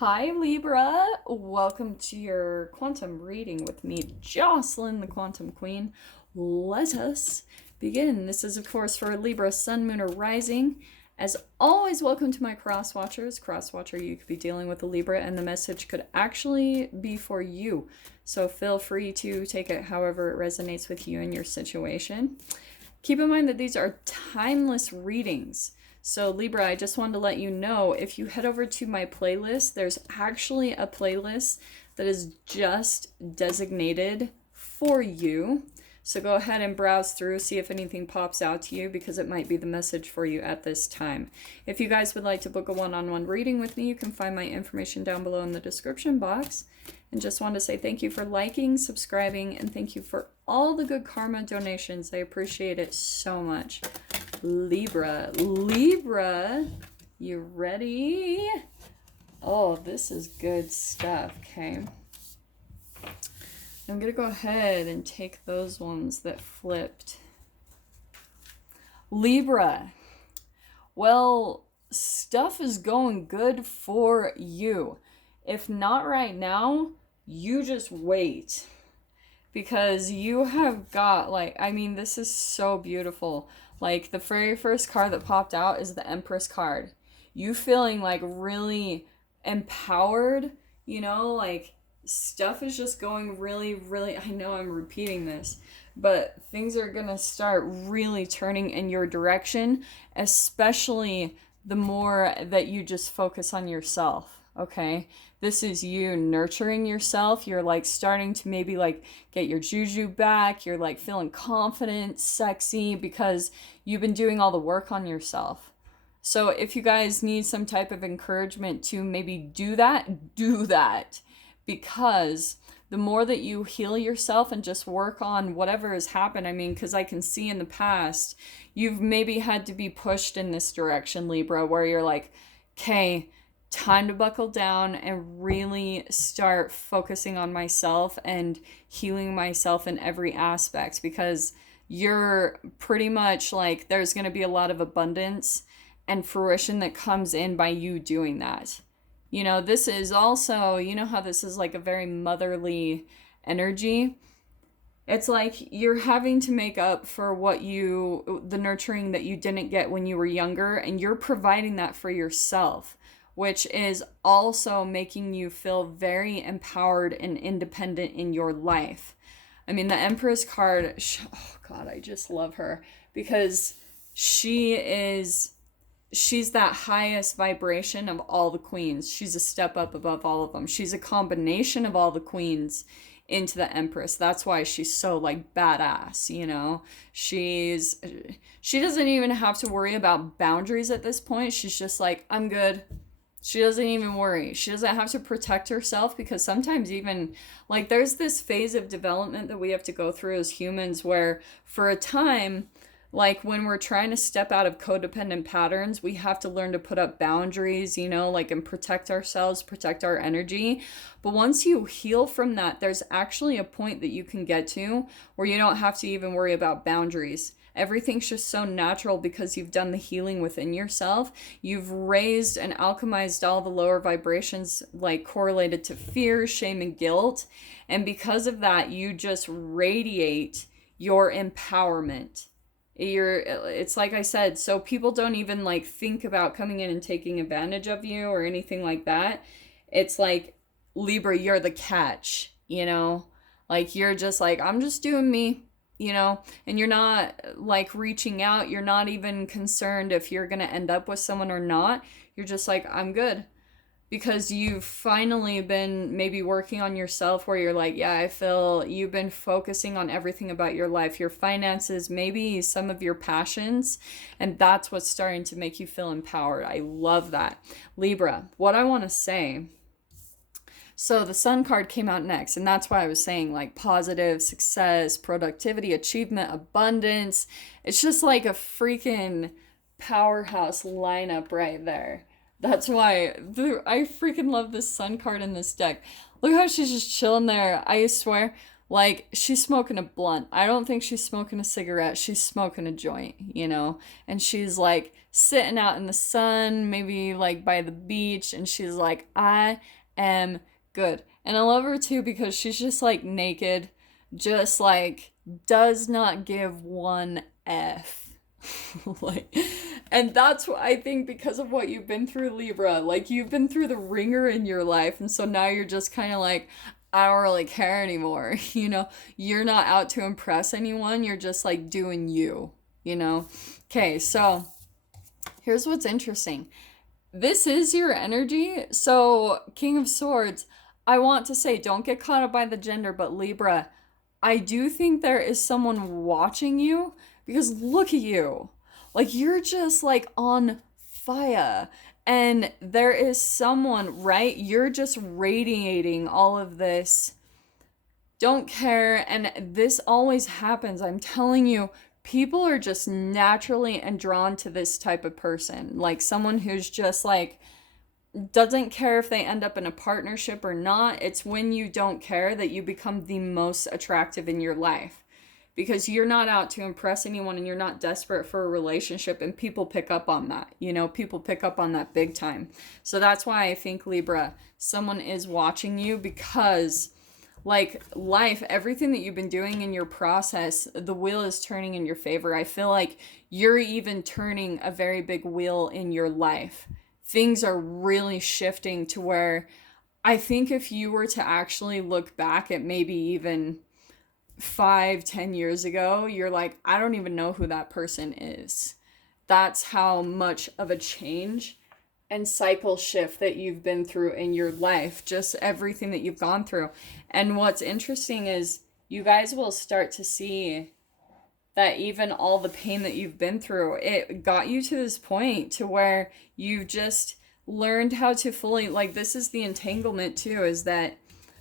Hi Libra, welcome to your quantum reading with me, Jocelyn, the Quantum Queen. Let us begin. This is, of course, for Libra, Sun, Moon, or Rising. As always, welcome to my cross watchers. Cross watcher, you could be dealing with a Libra, and the message could actually be for you. So feel free to take it however it resonates with you and your situation. Keep in mind that these are timeless readings. So Libra, I just wanted to let you know, if you head over to my playlist, there's actually a playlist that is just designated for you. So go ahead and browse through, see if anything pops out to you, because it might be the message for you at this time. If you guys would like to book a one-on-one reading with me, you can find my information down below in the description box. And just want to say thank you for liking, subscribing, and thank you for all the good karma donations. I appreciate it so much. Libra, you ready? Oh, this is good stuff, okay? I'm gonna go ahead and take those ones that flipped. Libra, well, stuff is going good for you. If not right now, you just wait. Because you have got, this is so beautiful. Like, the very first card that popped out is the Empress card. You feeling, really empowered, stuff is just going really, I know I'm repeating this, but things are going to start really turning in your direction, especially the more that you just focus on yourself, okay? This is you nurturing yourself. You're starting to maybe get your juju back. You're feeling confident, sexy, because you've been doing all the work on yourself. So if you guys need some type of encouragement to maybe do that, because the more that you heal yourself and just work on whatever has happened, because I can see in the past, you've maybe had to be pushed in this direction, Libra, where you're like, okay, time to buckle down and really start focusing on myself and healing myself in every aspect, because you're pretty much there's going to be a lot of abundance and fruition that comes in by you doing that. This is also, how this is a very motherly energy. It's you're having to make up for the nurturing that you didn't get when you were younger, and you're providing that for yourself, which is also making you feel very empowered and independent in your life. The Empress card, oh God, I just love her, because she's that highest vibration of all the queens. She's a step up above all of them. She's a combination of all the queens into the Empress. That's why she's so badass, she doesn't even have to worry about boundaries at this point. She's just I'm good. She doesn't even worry. She doesn't have to protect herself, because sometimes even there's this phase of development that we have to go through as humans where for a time, when we're trying to step out of codependent patterns, we have to learn to put up boundaries, and protect ourselves, protect our energy. But once you heal from that, there's actually a point that you can get to where you don't have to even worry about boundaries. Everything's just so natural because you've done the healing within yourself. You've raised and alchemized all the lower vibrations correlated to fear, shame, and guilt. And because of that, you just radiate your empowerment. It's like I said, so people don't even think about coming in and taking advantage of you or anything like that. It's Libra, you're the catch, you're just I'm just doing me, and you're not reaching out. You're not even concerned if you're going to end up with someone or not. You're just I'm good. Because you've finally been maybe working on yourself, where you're yeah, I feel you've been focusing on everything about your life, your finances, maybe some of your passions, and that's what's starting to make you feel empowered. I love that. Libra, what I want to say, so the Sun card came out next, and that's why I was saying positive, success, productivity, achievement, abundance. It's just a freaking powerhouse lineup right there. That's why I freaking love this Sun card in this deck. Look how she's just chilling there. I swear, Like, she's smoking a blunt. I don't think she's smoking a cigarette. She's smoking a joint, you know? And she's like sitting out in the sun, maybe like by the beach, and she's like, I am good. And I love her too because she's just like naked, just like does not give one F. Like, and that's what I think, because of what you've been through, Libra. Like, you've been through the ringer in your life, and so now you're just kind of like, I don't really care anymore. You know, you're not out to impress anyone, you're just like doing you, you know. Okay, so here's what's interesting. This is your energy. So, King of Swords, I want to say, don't get caught up by the gender, but Libra, I do think there is someone watching you, because look at you. Like, you're just like on fire. And there is someone, right? You're just radiating all of this. Don't care. And this always happens. I'm telling you, people are just naturally and drawn to this type of person. Like, someone who's just like, doesn't care if they end up in a partnership or not. It's when you don't care that you become the most attractive in your life, because you're not out to impress anyone and you're not desperate for a relationship, and people pick up on that. You know, people pick up on that big time. So that's why I think, Libra, someone is watching you, because like life, everything that you've been doing in your process, the wheel is turning in your favor. I feel like you're even turning a very big wheel in your life. Things are really shifting to where I think if you were to actually look back at maybe even 5-10 years ago, you're like, I don't even know who that person is. That's how much of a change and cycle shift that you've been through in your life, just everything that you've gone through. And what's interesting is you guys will start to see that even all the pain that you've been through, it got you to this point to where you've just learned how to fully, like, this is the entanglement too, is that,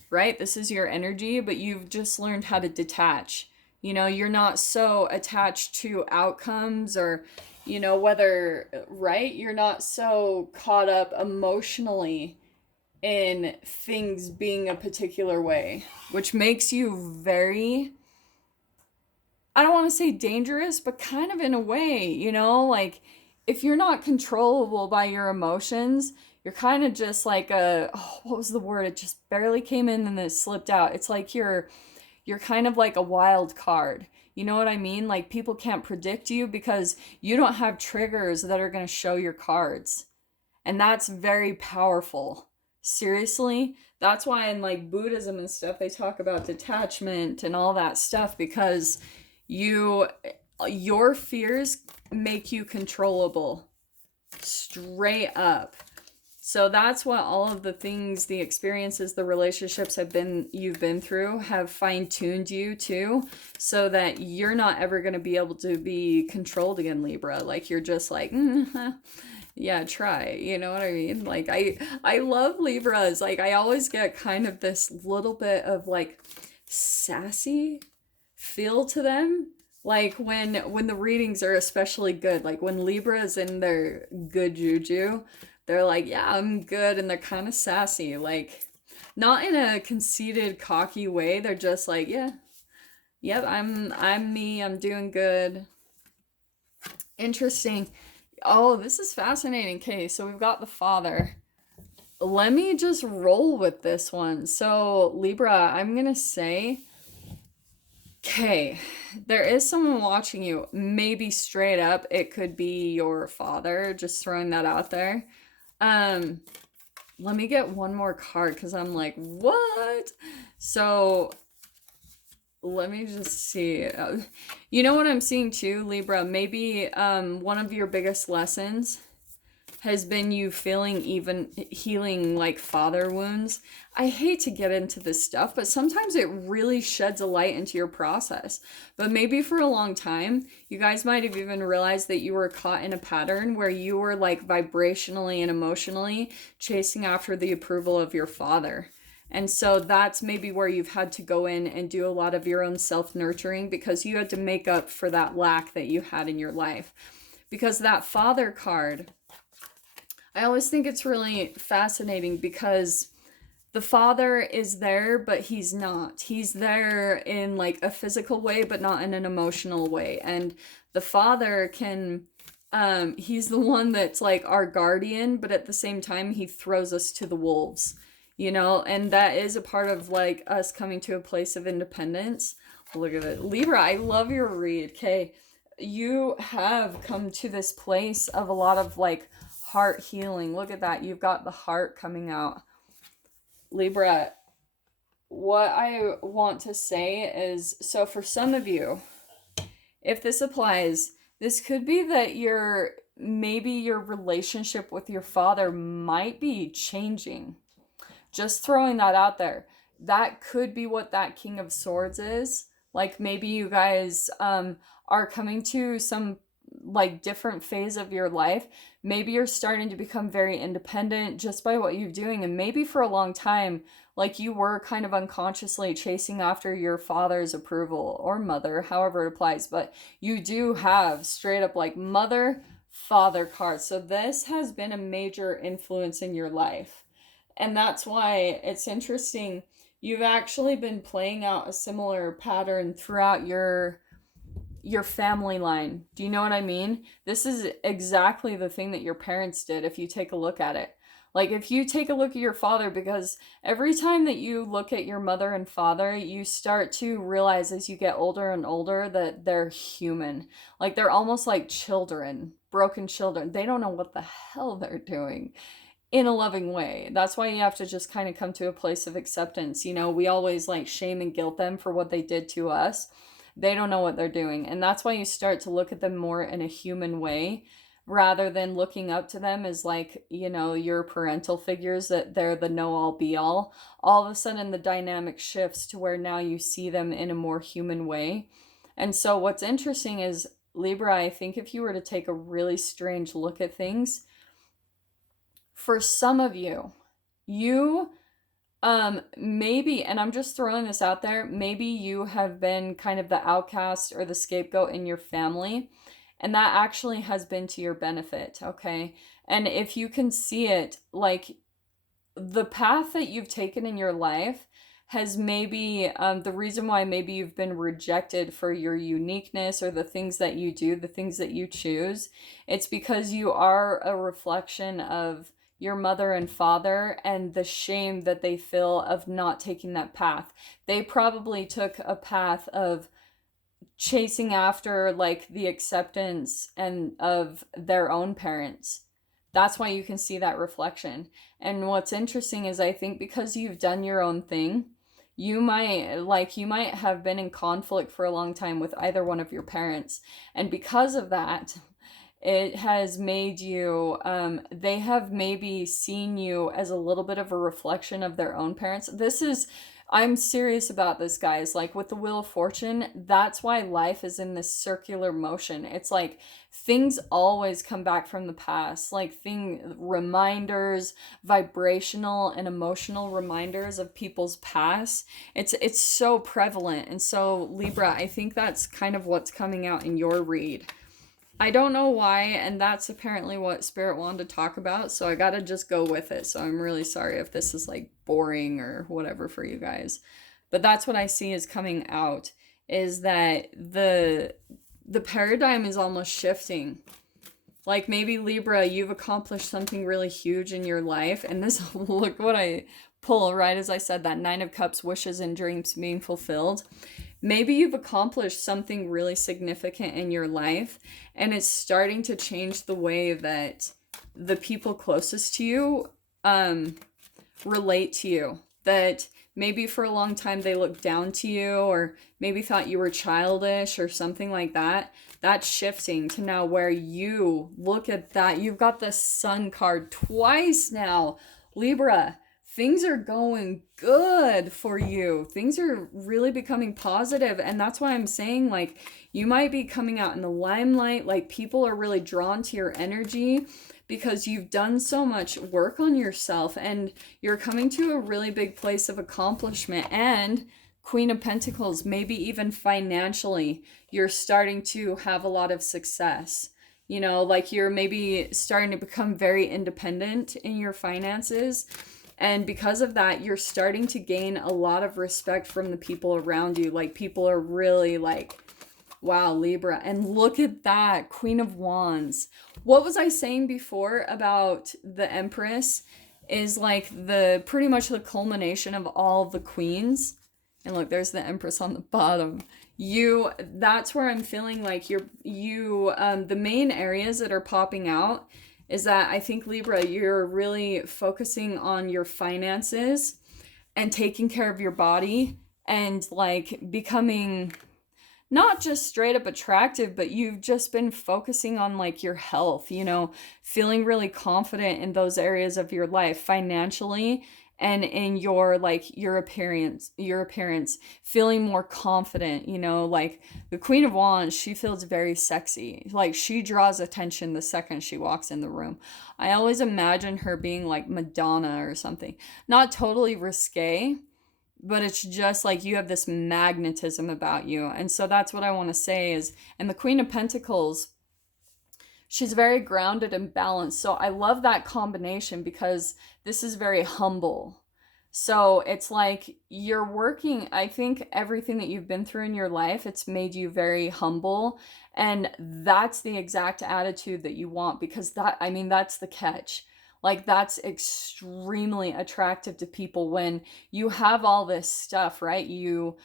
right, this is your energy, but you've just learned how to detach. You know, you're not so attached to outcomes, or, you know, whether, right, you're not so caught up emotionally in things being a particular way, which makes you very, I don't want to say dangerous, but kind of in a way, you know, like, if you're not controllable by your emotions, you're kind of just like a, oh, what was the word? It just barely came in and then it slipped out. It's like you're kind of like a wild card. You know what I mean? Like, people can't predict you because you don't have triggers that are going to show your cards. And that's very powerful. Seriously, that's why in like Buddhism and stuff, they talk about detachment and all that stuff, because your fears make you controllable, straight up. So that's what all of the things, the experiences, the relationships you've been through have fine-tuned you to, so that you're not ever going to be able to be controlled again, Libra. Like, you're just like, yeah, try, you know what I mean? Like, I love Libras. Like, I always get kind of this little bit of like sassy feel to them, like when the readings are especially good, like when Libra is in their good juju, they're like, yeah, I'm good, and they're kind of sassy, like not in a conceited, cocky way. They're just like, yeah, yep, I'm me, I'm doing good. Interesting. Oh, this is fascinating. Okay, so we've got the Father. Let me just roll with this one. So Libra, I'm gonna say, okay, there is someone watching you. Maybe straight up, it could be your father. Just throwing that out there. Let me get one more card, because I'm like, what? So let me just see. You know what I'm seeing too, Libra? Maybe one of your biggest lessons has been you feeling, even healing like father wounds. I hate to get into this stuff, but sometimes it really sheds a light into your process. But maybe for a long time, you guys might have even realized that you were caught in a pattern where you were like vibrationally and emotionally chasing after the approval of your father. And so that's maybe where you've had to go in and do a lot of your own self-nurturing, because you had to make up for that lack that you had in your life. Because that Father card, I always think it's really fascinating, because the father is there, but he's not. He's there in like a physical way, but not in an emotional way. And the father can, he's the one that's like our guardian, but at the same time, he throws us to the wolves, you know? And that is a part of like us coming to a place of independence. Look at it. Libra, I love your read, okay? You have come to this place of a lot of like heart healing. Look at that. You've got the heart coming out. Libra, what I want to say is, so for some of you, if this applies, this could be that maybe your relationship with your father might be changing. Just throwing that out there. That could be what that King of Swords is. Like maybe you guys are coming to some like different phase of your life. Maybe you're starting to become very independent just by what you're doing. And maybe for a long time, like you were kind of unconsciously chasing after your father's approval or mother, however it applies. But you do have straight up like mother, father cards. So this has been a major influence in your life. And that's why it's interesting. You've actually been playing out a similar pattern throughout your family line. Do you know what I mean? This is exactly the thing that your parents did if you take a look at it. Like if you take a look at your father, because every time that you look at your mother and father, you start to realize as you get older and older that they're human. Like they're almost like children, broken children. They don't know what the hell they're doing in a loving way. That's why you have to just kind of come to a place of acceptance. You know, we always like shame and guilt them for what they did to us. They don't know what they're doing. And that's why you start to look at them more in a human way rather than looking up to them as like, you know, your parental figures, that they're the know all be all. All of a sudden the dynamic shifts to where now you see them in a more human way. And so what's interesting is, Libra, I think if you were to take a really strange look at things, for some of you, maybe, and I'm just throwing this out there, maybe you have been kind of the outcast or the scapegoat in your family, and that actually has been to your benefit, okay? And if you can see it, like the path that you've taken in your life has maybe, the reason why maybe you've been rejected for your uniqueness or the things that you do, the things that you choose, it's because you are a reflection of your mother and father and the shame that they feel of not taking that path. They probably took a path of chasing after like the acceptance and of their own parents. That's why you can see that reflection. And what's interesting is I think because you've done your own thing, you might have been in conflict for a long time with either one of your parents. And because of that, it has made you, they have maybe seen you as a little bit of a reflection of their own parents. I'm serious about this, guys. Like with the Wheel of Fortune, that's why life is in this circular motion. It's like things always come back from the past, like reminders, vibrational and emotional reminders of people's past. It's so prevalent. And so Libra, I think that's kind of what's coming out in your read. I don't know why, and that's apparently what Spirit wanted to talk about, so I gotta just go with it. So I'm really sorry if this is like boring or whatever for you guys. But that's what I see is coming out, is that the paradigm is almost shifting. Like maybe Libra, you've accomplished something really huge in your life, and this, look what I pull right as I said that, 9 of Cups, wishes and dreams being fulfilled. Maybe you've accomplished something really significant in your life, and it's starting to change the way that the people closest to you relate to you. That maybe for a long time they looked down to you, or maybe thought you were childish or something like that. That's shifting to now where you look at that. You've got the Sun card twice now, Libra. Things are going good for you. Things are really becoming positive. And that's why I'm saying, like, you might be coming out in the limelight. Like, people are really drawn to your energy because you've done so much work on yourself. And you're coming to a really big place of accomplishment. And Queen of Pentacles, maybe even financially, you're starting to have a lot of success. You know, like you're maybe starting to become very independent in your finances. And because of that, you're starting to gain a lot of respect from the people around you. Like, people are really like, wow, Libra. And look at that, Queen of Wands. What was I saying before about the Empress is like the pretty much the culmination of all the queens. And look, there's the Empress on the bottom. That's where I'm feeling like the main areas that are popping out is that I think, Libra, you're really focusing on your finances and taking care of your body and like becoming not just straight up attractive, but you've just been focusing on like your health, feeling really confident in those areas of your life financially and in your appearance, feeling more confident, like the Queen of Wands, she feels very sexy. Like, she draws attention the second she walks in the room. I always imagine her being like Madonna or something. Not totally risque, but it's just like you have this magnetism about you. And so that's what I want to say is, and the Queen of Pentacles, she's very grounded and balanced. So I love that combination because this is very humble. So it's like you're working, I think everything that you've been through in your life, it's made you very humble. And that's the exact attitude that you want, because that's the catch. Like, that's extremely attractive to people when you have all this stuff, right? You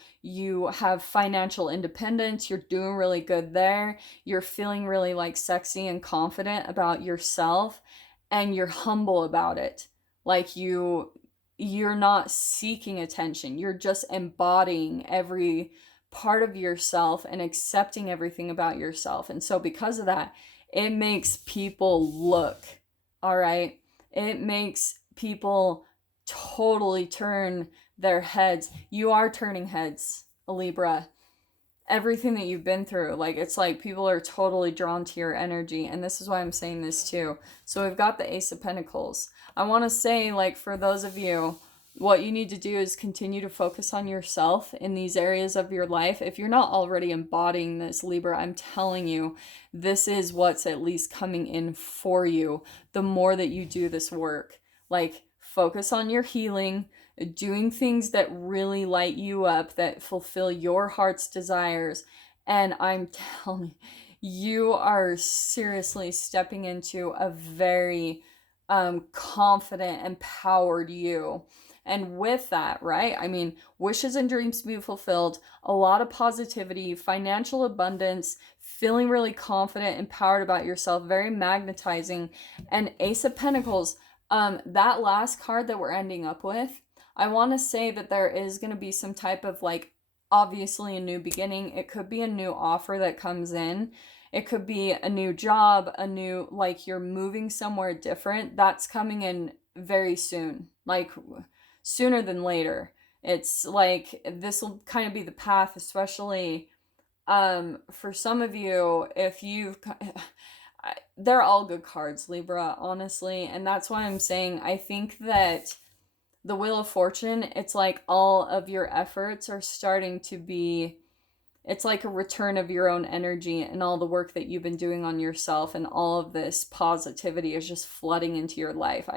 have financial independence, you're doing really good there, you're feeling really like sexy and confident about yourself, and you're humble about it. Like, you're not seeking attention, you're just embodying every part of yourself and accepting everything about yourself. And so because of that, it makes people look, all right? It makes people totally turn their heads. You are turning heads, Libra. Everything that you've been through, like, it's like people are totally drawn to your energy. And this is why I'm saying this too. So we've got the Ace of Pentacles. I want to say, like, for those of you, what you need to do is continue to focus on yourself in these areas of your life. If you're not already embodying this, Libra, I'm telling you, this is what's at least coming in for you the more that you do this work. Like, focus on your healing, doing things that really light you up, that fulfill your heart's desires. And I'm telling you are seriously stepping into a very confident, empowered you. And with that, right? I mean, wishes and dreams to be fulfilled, a lot of positivity, financial abundance, feeling really confident, empowered about yourself, very magnetizing. And Ace of Pentacles, that last card that we're ending up with, I want to say that there is going to be some type of, like, obviously a new beginning. It could be a new offer that comes in. It could be a new job, like, you're moving somewhere different. That's coming in very soon. Like, sooner than later. It's like this will kind of be the path, especially for some of you, if you've they're all good cards, Libra, honestly. And that's why I'm saying I think that the Wheel of Fortune, it's like all of your efforts are starting to be, it's like a return of your own energy and all the work that you've been doing on yourself, and all of this positivity is just flooding into your life.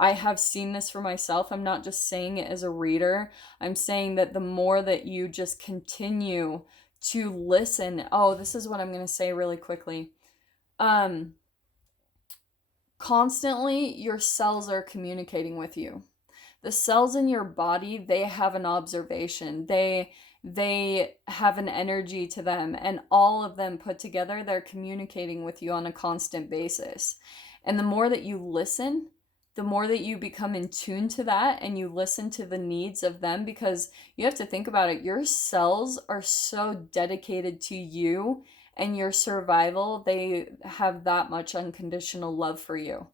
I have seen this for myself. I'm not just saying it as a reader. I'm saying that the more that you just continue to listen. Oh, this is what I'm going to say really quickly. Constantly, your cells are communicating with you. The cells in your body, they have an observation. They have an energy to them, and all of them put together, they're communicating with you on a constant basis. And the more that you listen, the more that you become in tune to that, and you listen to the needs of them, because you have to think about it. Your cells are so dedicated to you and your survival. They have that much unconditional love for you.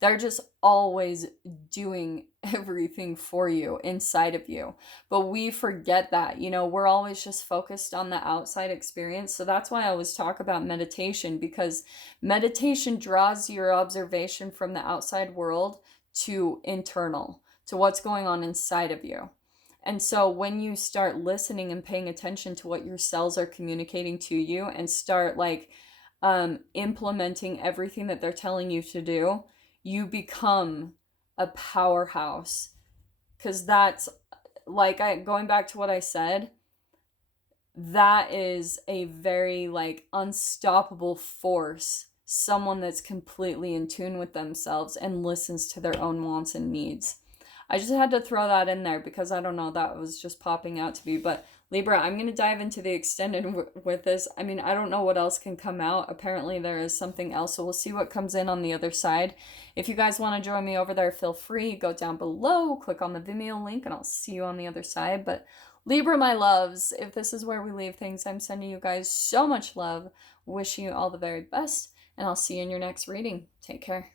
They're just always doing everything for you inside of you. But we forget that, we're always just focused on the outside experience. So that's why I always talk about meditation, because meditation draws your observation from the outside world to internal, to what's going on inside of you. And so when you start listening and paying attention to what your cells are communicating to you, and start implementing everything that they're telling you to do, you become a powerhouse. Because that's, like, going back to what I said, that is a very, like, unstoppable force. Someone that's completely in tune with themselves and listens to their own wants and needs. I just had to throw that in there because I don't know, that was just popping out to me. But Libra, I'm going to dive into the extended with this. I mean, I don't know what else can come out. Apparently there is something else, so we'll see what comes in on the other side. If you guys want to join me over there, feel free. Go down below, click on the Vimeo link, and I'll see you on the other side. But Libra, my loves, if this is where we leave things, I'm sending you guys so much love, wishing you all the very best, and I'll see you in your next reading. Take care.